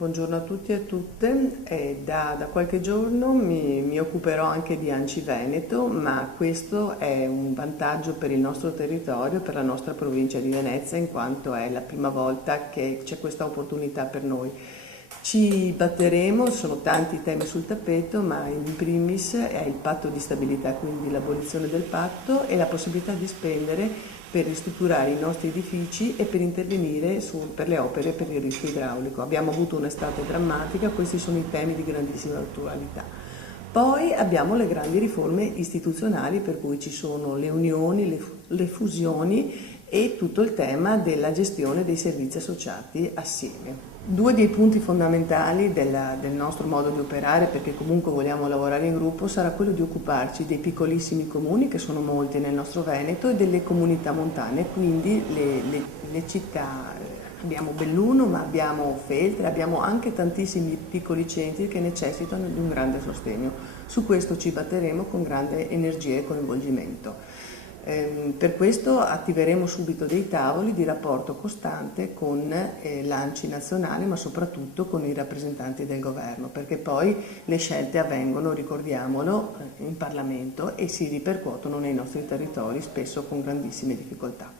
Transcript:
Buongiorno a tutti e a tutte. Da qualche giorno mi occuperò anche di ANCI Veneto, ma questo è un vantaggio per il nostro territorio, per la nostra provincia di Venezia, in quanto è la prima volta che c'è questa opportunità per noi. Ci batteremo, sono tanti temi sul tappeto, ma in primis è il patto di stabilità, quindi l'abolizione del patto e la possibilità di spendere per ristrutturare i nostri edifici e per intervenire per le opere per il rischio idraulico. Abbiamo avuto un'estate drammatica, questi sono i temi di grandissima attualità. Poi abbiamo le grandi riforme istituzionali, per cui ci sono le unioni, le fusioni e tutto il tema della gestione dei servizi associati assieme. Due dei punti fondamentali del nostro modo di operare, perché comunque vogliamo lavorare in gruppo, sarà quello di occuparci dei piccolissimi comuni, che sono molti nel nostro Veneto, e delle comunità montane, quindi le città. Abbiamo Belluno, ma abbiamo Feltre, abbiamo anche tantissimi piccoli centri che necessitano di un grande sostegno. Su questo ci batteremo con grande energia e coinvolgimento. Per questo attiveremo subito dei tavoli di rapporto costante con l'ANCI nazionale, ma soprattutto con i rappresentanti del governo, perché poi le scelte avvengono, ricordiamolo, in Parlamento e si ripercuotono nei nostri territori, spesso con grandissime difficoltà.